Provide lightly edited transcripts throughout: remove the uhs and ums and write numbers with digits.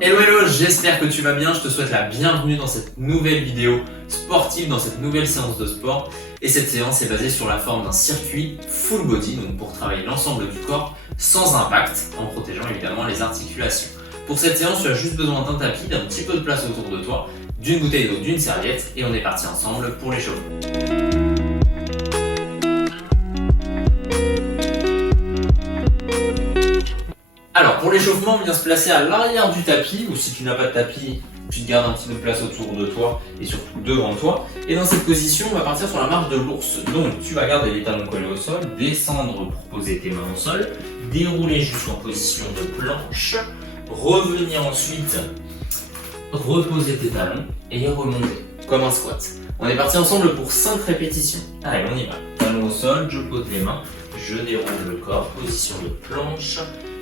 Hello hello, j'espère que tu vas bien, je te souhaite la bienvenue dans cette nouvelle vidéo sportive, dans cette nouvelle séance de sport. Et cette séance est basée sur la forme d'un circuit full body, donc pour travailler l'ensemble du corps sans impact, en protégeant évidemment les articulations. Pour cette séance, tu as juste besoin d'un tapis, d'un petit peu de place autour de toi, d'une bouteille d'eau, d'une serviette, et on est parti ensemble pour l'échauffer. Alors pour l'échauffement, on vient se placer à l'arrière du tapis, ou si tu n'as pas de tapis, tu te gardes un petit peu de place autour de toi et surtout devant toi. Et dans cette position, on va partir sur la marche de l'ours. Donc tu vas garder les talons collés au sol, descendre pour poser tes mains au sol, dérouler jusqu'en position de planche, revenir ensuite, reposer tes talons et remonter comme un squat. On est parti ensemble pour 5 répétitions. Allez, on y va. Talons au sol, je pose les mains, je déroule le corps, position de planche.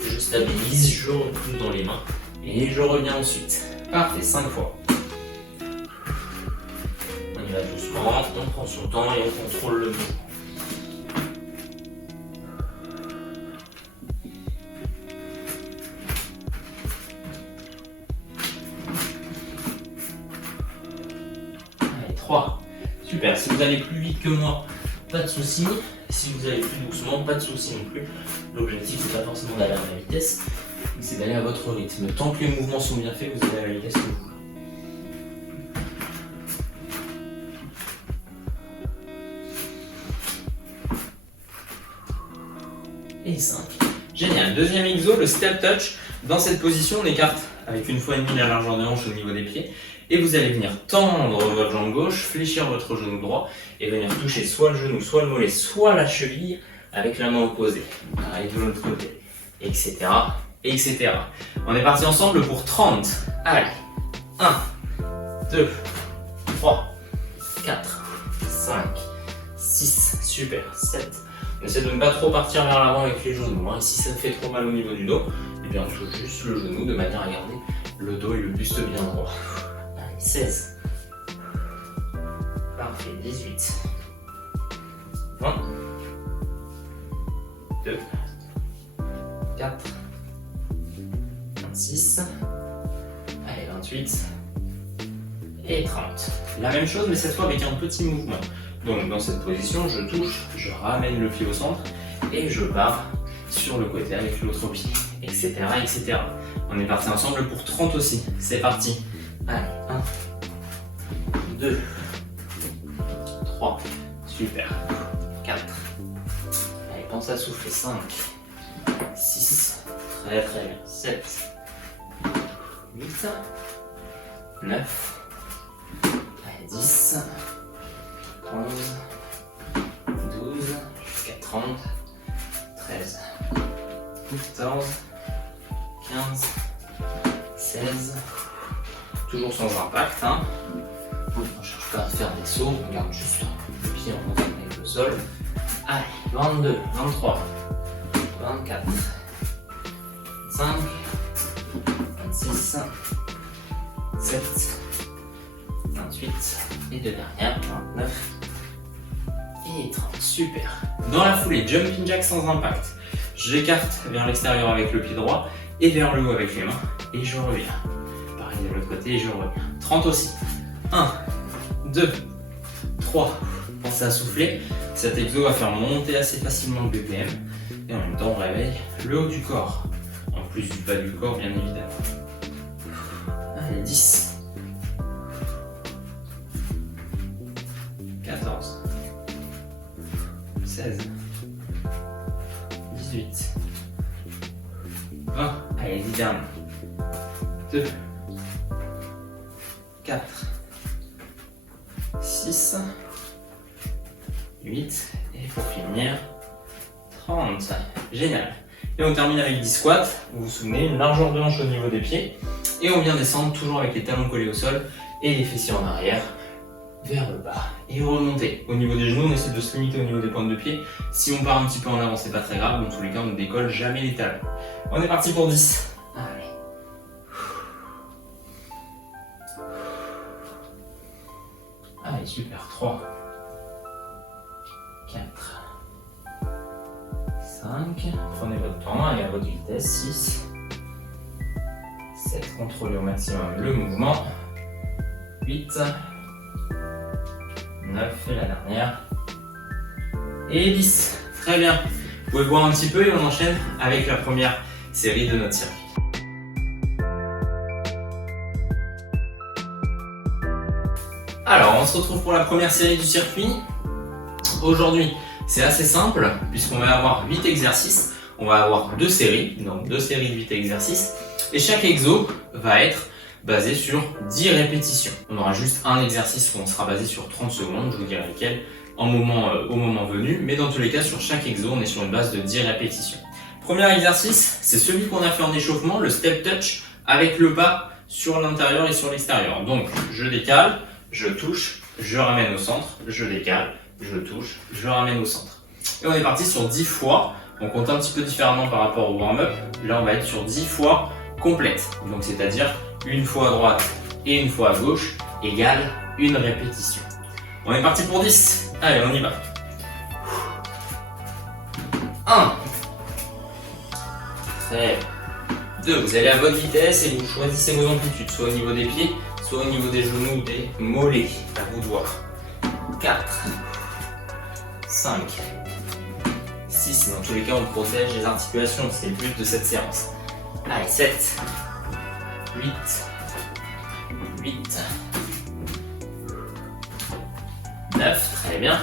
Je stabilise, je repousse dans les mains et je reviens ensuite. Parfait, 5 fois. On y va doucement, on prend son temps et on contrôle le mouvement. Allez, 3. Super, si vous allez plus vite que moi, pas de soucis. Si vous allez plus doucement, pas de soucis non plus. L'objectif, c'est pas forcément d'aller à la vitesse, mais c'est d'aller à votre rythme. Tant que les mouvements sont bien faits, vous allez à la vitesse que vous voulez. Et 5. Génial. Deuxième exo, le step touch. Dans cette position, on écarte avec 1,5 fois la largeur de hanche au niveau des pieds. Et vous allez venir tendre votre jambe gauche, fléchir votre genou droit et venir toucher soit le genou, soit le mollet, soit la cheville avec la main opposée. Pareil de l'autre côté, etc., etc. On est parti ensemble pour 30. Allez, 1, 2, 3, 4, 5, 6, super, 7. On essaie de ne pas trop partir vers l'avant avec les genoux. Et si ça fait trop mal au niveau du dos, eh bien on touche juste le genou de manière à garder le dos et le buste bien droit. 16. Parfait, 18. 20. 2. 4. 26. Allez, 28. Et 30. La même chose, mais cette fois avec un petit mouvement. Donc dans cette position, je touche, je ramène le pied au centre et je pars sur le côté avec l'autre pied, etc., etc. On est parti ensemble pour 30 aussi. C'est parti. Allez, 1, 2, 3, super, 4, allez, pense à souffler, 5, 6, très très bien, 7, 8, 9, allez, 10, 11, 12, jusqu'à 30, 13, 14, 15, 16, toujours sans impact, hein. On ne cherche pas à faire des sauts, on garde juste le pied en contact avec le sol. Allez, 22, 23, 24, 25, 26, 27, 28, et deux dernières, 29 et 30. Super. Dans la foulée, jumping jack sans impact. J'écarte vers l'extérieur avec le pied droit et vers le haut avec les mains et je reviens. Pareil de l'autre côté et je reviens. 30 aussi. 1, 2, 3. Pensez à souffler. Cet exo va faire monter assez facilement le BPM et en même temps on réveille le haut du corps. En plus du bas du corps, bien évidemment. Allez, 10. 14. 16. 18. 20. Allez, 10 derniers. 2. 4, 6, 8, et pour finir, 30. Génial. Et on termine avec 10 squats. Vous vous souvenez, une largeur de hanche au niveau des pieds. Et on vient descendre toujours avec les talons collés au sol et les fessiers en arrière vers le bas. Et remonter. Au niveau des genoux, on essaie de se limiter au niveau des pointes de pied. Si on part un petit peu en avant, c'est pas très grave. Dans tous les cas, on ne décolle jamais les talons. On est parti pour 10. Allez. Allez, super, 3, 4, 5, prenez votre temps, allez à votre vitesse, 6, 7, contrôlez au maximum le mouvement. 8, 9, et la dernière. Et 10. Très bien. Vous pouvez voir un petit peu et on enchaîne avec la première série de notre circuit. Alors, on se retrouve pour la première série du circuit. Aujourd'hui, c'est assez simple puisqu'on va avoir 8 exercices. On va avoir 2 séries, donc 2 séries de 8 exercices. Et chaque exo va être basé sur 10 répétitions. On aura juste un exercice où on sera basé sur 30 secondes, je vous dirai lequel au moment venu. Mais dans tous les cas, sur chaque exo, on est sur une base de 10 répétitions. Premier exercice, c'est celui qu'on a fait en échauffement, le step touch avec le pas sur l'intérieur et sur l'extérieur. Donc, je décale, je touche, je ramène au centre, je décale, je touche, je ramène au centre. Et on est parti sur 10 fois. On compte un petit peu différemment par rapport au warm-up. Là, on va être sur 10 fois complètes. Donc, c'est-à-dire une fois à droite et une fois à gauche égale une répétition. On est parti pour 10. Allez, on y va. 1. Très bien. 2. Vous allez à votre vitesse et vous choisissez vos amplitudes, soit au niveau des pieds, soit au niveau des genoux ou des mollets. À vous de voir. 4. 5. 6. Dans tous les cas, on protège les articulations. C'est le but de cette séance. Allez, 7. 8. 8. 9. Très bien.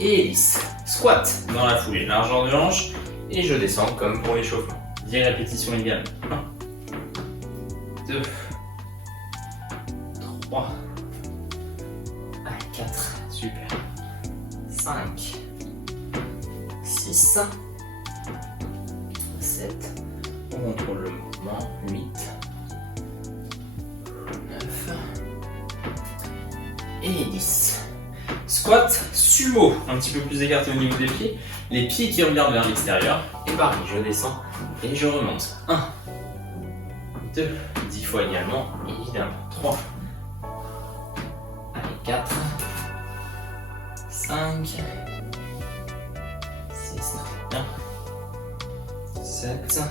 Et 10. Squat dans la foulée. Largeur de hanche. Et je descends comme pour l'échauffement. 10 répétitions également. 1. 2. 3. Allez, 4. Super. 5. 6. 7. On contrôle le mouvement. 8. 9. Et 10. Squat sumo. Un petit peu plus écarté au niveau des pieds. Les pieds qui regardent vers l'extérieur. Et pareil, je descends et je remonte. 1. 2. 10 fois également, évidemment. 3. Allez, 4. 5. 6. Très bien. 7.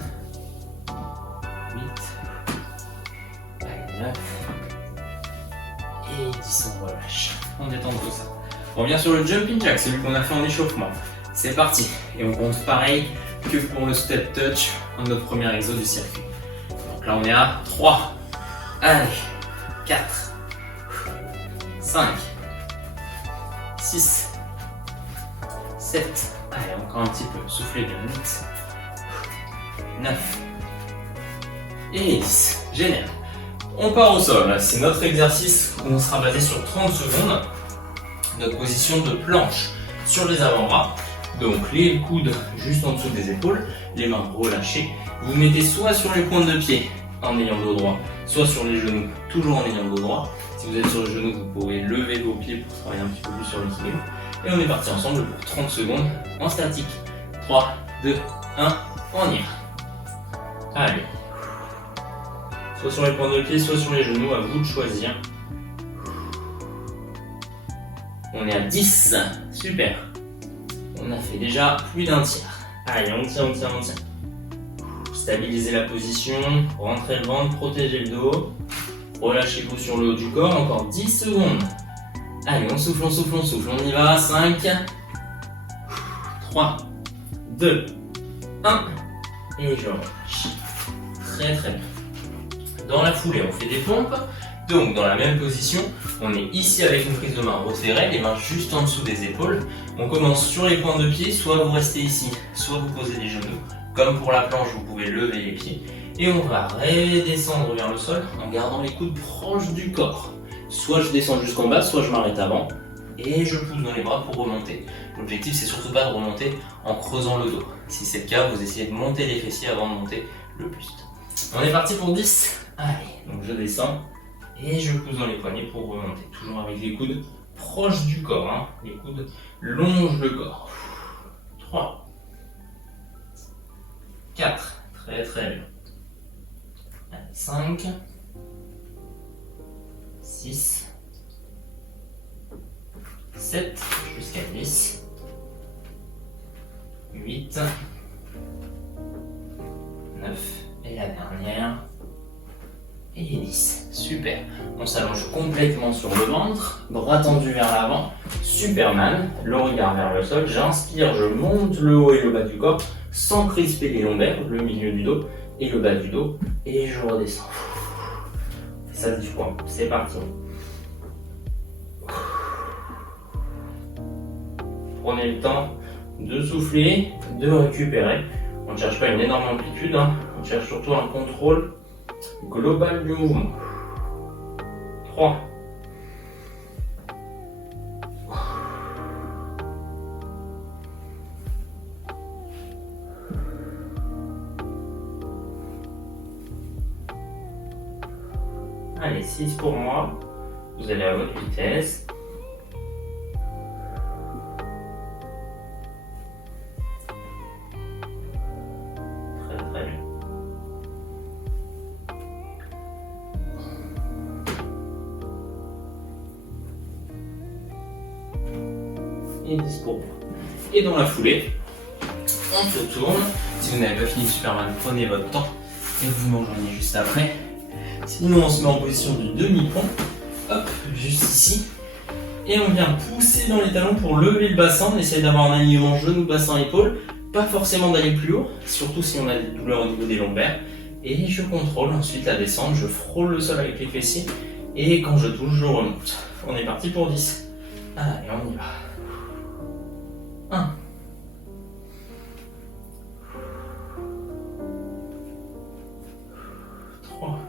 8. Allez, 9. Et 10, on relâche. On détend tout ça. On revient sur le jumping jack, celui qu'on a fait en échauffement. C'est parti. Et on compte pareil que pour le step touch, notre premier exo du circuit. Donc là, on est à 3. Allez. 4. 5. 6. 7. Allez, encore un petit peu. Soufflez bien. 8. 9. Et 10. Génial. On part au sol. C'est notre exercice où on sera basé sur 30 secondes. Notre position de planche sur les avant-bras. Donc les coudes juste en dessous des épaules, les mains relâchées. Vous mettez soit sur les pointes de pied en ayant le dos droit, soit sur les genoux, toujours en ayant le dos droit. Si vous êtes sur les genoux, vous pouvez lever vos pieds pour travailler un petit peu plus sur l'équilibre. Et on est parti ensemble pour 30 secondes en statique. 3, 2, 1, on y va. Allez. Soit sur les pointes de pied, soit sur les genoux, à vous de choisir. On est à 10, super. On a fait déjà plus d'un tiers. Allez, on tient, on tient, on tient. Stabilisez la position, rentrez le ventre, protégez le dos. Relâchez-vous sur le haut du corps, encore 10 secondes. Allez, on souffle, on souffle, on souffle. On y va, 5, 3, 2, 1. Et je relâche. Très très bien. Dans la foulée, on fait des pompes. Donc dans la même position, on est ici avec une prise de main resserrée, les mains juste en dessous des épaules. On commence sur les pointes de pied, soit vous restez ici, soit vous posez les genoux. Comme pour la planche, vous pouvez lever les pieds. Et on va redescendre vers le sol en gardant les coudes proches du corps. Soit je descends jusqu'en bas, soit je m'arrête avant. Et je pousse dans les bras pour remonter. L'objectif, c'est surtout pas de remonter en creusant le dos. Si c'est le cas, vous essayez de monter les fessiers avant de monter le buste. On est parti pour 10. Allez, donc je descends. Et je pousse dans les poignets pour remonter. Toujours avec les coudes proches du corps. Hein. Les coudes longent le corps. 3. 4. Très très bien. Allez, 5. 6. 7. Jusqu'à 10. 8. 9. Et dernière. Et 10. Super. On s'allonge complètement sur le ventre, bras tendus vers l'avant. Superman, le regard vers le sol. J'inspire, je monte le haut et le bas du corps sans crisper les lombaires, le milieu du dos et le bas du dos. Et je redescends. Ça 10 fois. C'est parti. Prenez le temps de souffler, de récupérer. On ne cherche pas une énorme amplitude, hein. On cherche surtout un contrôle global du mouvement. 3. Allez, 6 pour moi. Vous allez à votre vitesse. Très bien. Et 10 pour moi. Et dans la foulée, on se tourne. Si vous n'avez pas fini Superman, prenez votre temps et vous me rejoignez juste après. Sinon, on se met en position du demi-pont. Hop, juste ici. Et on vient pousser dans les talons pour lever le bassin. On essaie d'avoir un alignement genou, bassin, épaule. Pas forcément d'aller plus haut, surtout si on a des douleurs au niveau des lombaires. Et je contrôle ensuite la descente. Je frôle le sol avec les fessiers. Et quand je touche, je remonte. On est parti pour 10. Allez, on y va. 1. 3.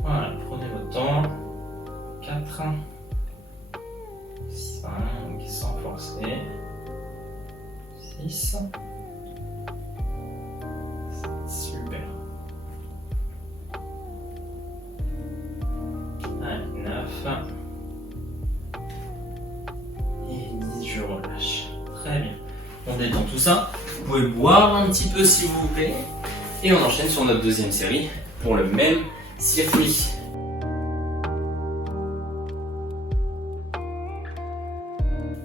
Voilà, prenez votre temps. 4. 5, sans forcer. 6. 7, super. Allez, 9. Et 10, je relâche. Très bien. On détend tout ça. Vous pouvez boire un petit peu s'il vous plaît. Et on enchaîne sur notre deuxième série pour le même circuit.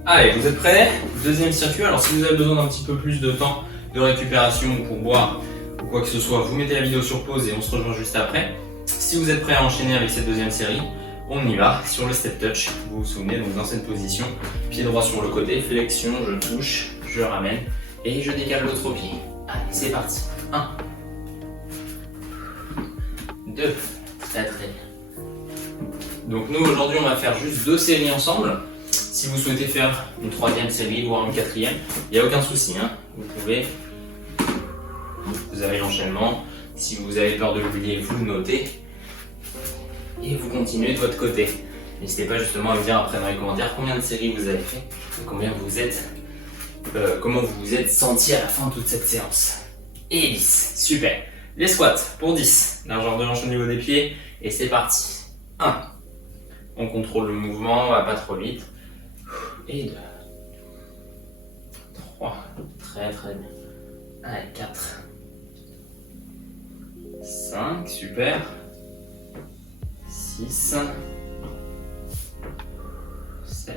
Allez, vous êtes prêts? Deuxième circuit. Alors si vous avez besoin d'un petit peu plus de temps de récupération pour boire ou quoi que ce soit, vous mettez la vidéo sur pause et on se rejoint juste après. Si vous êtes prêts à enchaîner avec cette deuxième série, on y va sur le step touch. Vous vous souvenez, donc dans cette position, pied droit sur le côté, flexion, je touche, je ramène et je décale l'autre pied. Allez, c'est parti. 1, 2, très bien. Donc nous aujourd'hui on va faire juste 2 séries ensemble. Si vous souhaitez faire une 3e série, voire une 4e, il n'y a aucun souci, hein. Vous pouvez, vous avez l'enchaînement. Si vous avez peur de l'oublier, vous le notez et vous continuez de votre côté. N'hésitez pas justement à me dire après dans les commentaires combien de séries vous avez fait et combien vous êtes, comment vous vous êtes senti à la fin de toute cette séance. Et 10, super. Les squats pour 10, largeur de hanche au niveau des pieds et c'est parti. 1, on contrôle le mouvement, on va pas trop vite. Et 2, 3, très bien. Allez, 4, 5, super. 6, 7,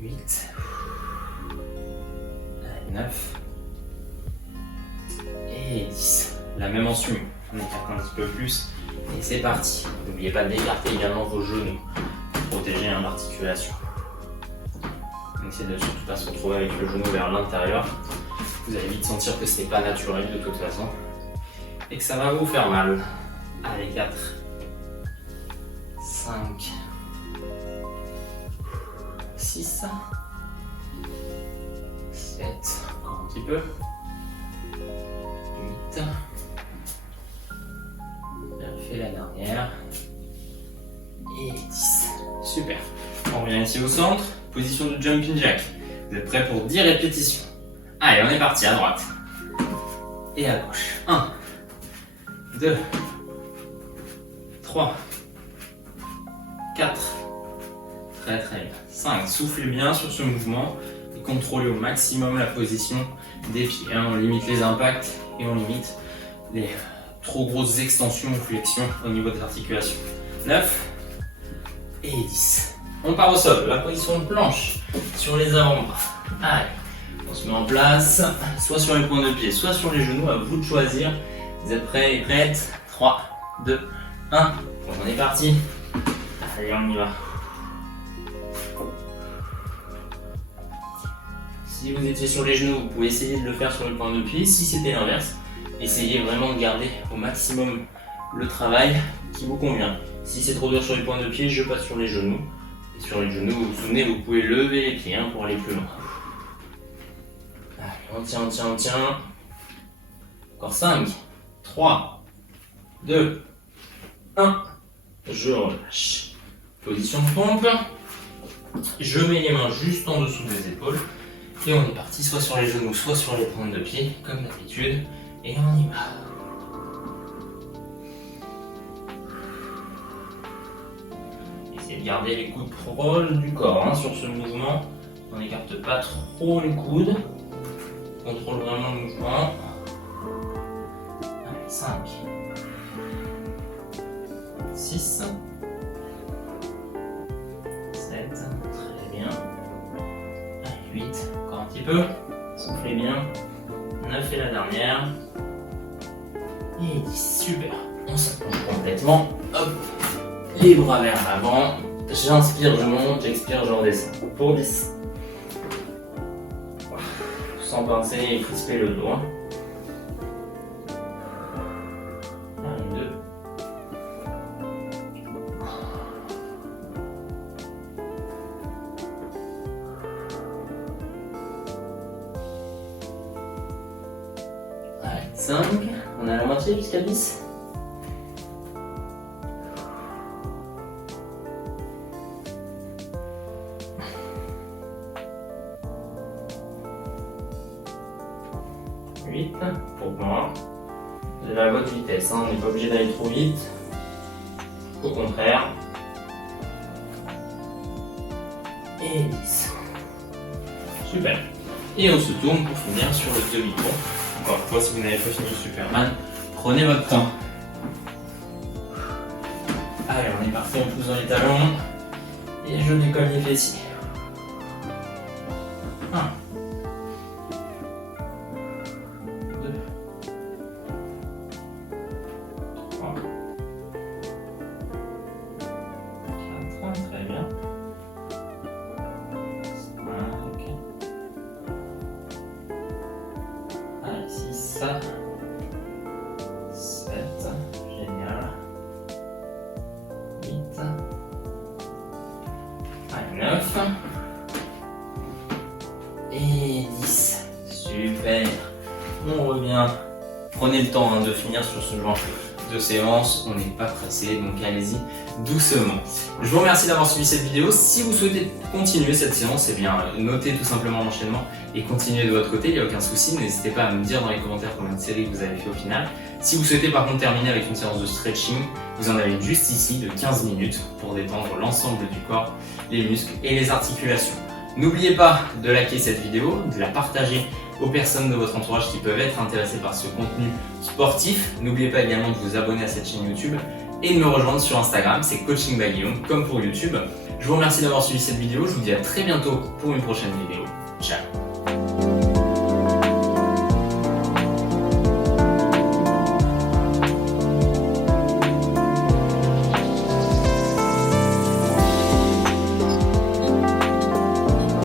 8, 9 et 10. La même en sumo. On écarte un petit peu plus et c'est parti. N'oubliez pas d'écarter également vos genoux pour protéger l'articulation. Essayez de surtout pas se retrouver avec le genou vers l'intérieur. Vous allez vite sentir que ce n'est pas naturel de toute façon et que ça va vous faire mal. Allez, 4, 5, 6, 7, encore un petit peu, 8, bien fait la dernière, et 10, super. On revient ici au centre, position de jumping jack. Vous êtes prêts pour 10 répétitions. Allez, on est parti, à droite et à gauche. 1, 2, 3, 4, très bien, 5, soufflez bien sur ce mouvement et contrôlez au maximum la position des pieds. On limite les impacts et on limite les trop grosses extensions ou flexions au niveau des articulations. 9 et 10. On part au sol, la position de planche sur les avant-bras. Allez, On se met en place, soit sur les points de pied, soit sur les genoux, à vous de choisir. Vous êtes prêts et prêtes? 3, 2, 1. On est parti. Allez, on y va. Si vous étiez sur les genoux, vous pouvez essayer de le faire sur le point de pied. Si c'était l'inverse, essayez vraiment de garder au maximum le travail qui vous convient. Si c'est trop dur sur les points de pied, je passe sur les genoux. Et sur les genoux, vous vous souvenez, vous pouvez lever les pieds pour aller plus loin. Allez, on tient, on tient, on tient. Encore 5, 3, 2, 1. Je relâche. Position de pompe. Je mets les mains juste en dessous des épaules. Et on est parti, soit sur les genoux, soit sur les pointes de pied, comme d'habitude. Et on y va. Essayez de garder les coudes proches du corps sur ce mouvement. On n'écarte pas trop les coudes. Contrôle vraiment le mouvement. Allez, 5, 6, 7, très bien. Allez, 8, encore un petit peu. Soufflez bien. 9 et la dernière. Et 10, super. On s'allonge complètement. Hop. Les bras vers l'avant. J'inspire, je monte, j'expire, je redescends. Pour 10. Sans pincer et crisper le dos. Allez, 2. Allez, 5. On a la moitié jusqu'à 10. Pour moi, vous avez à votre vitesse, on n'est pas obligé d'aller trop vite, au contraire. Et 10. Super. Et on se tourne pour finir sur le demi-tour. Encore une fois, si vous n'avez pas fini le Superman, prenez votre temps. Allez, on est parti, on pousse dans les talons et je décolle les fessiers. 1. 4, très bien. 5. Allez, 6. 7. Génial. 8. Allez, 9. Et 10. Super. On revient. Prenez le temps de finir sur ce genre de séance, on n'est pas pressé, donc allez-y doucement. Je vous remercie d'avoir suivi cette vidéo. Si vous souhaitez continuer cette séance, eh bien notez tout simplement l'enchaînement et continuez de votre côté, il n'y a aucun souci. N'hésitez pas à me dire dans les commentaires combien de séries vous avez fait au final. Si vous souhaitez par contre terminer avec une séance de stretching, vous en avez une juste ici de 15 minutes pour détendre l'ensemble du corps, les muscles et les articulations. N'oubliez pas de liker cette vidéo, de la partager aux personnes de votre entourage qui peuvent être intéressées par ce contenu sportif. N'oubliez pas également de vous abonner à cette chaîne YouTube et de me rejoindre sur Instagram, c'est Coaching by Guillaume comme pour YouTube. Je vous remercie d'avoir suivi cette vidéo, je vous dis à très bientôt pour une prochaine vidéo.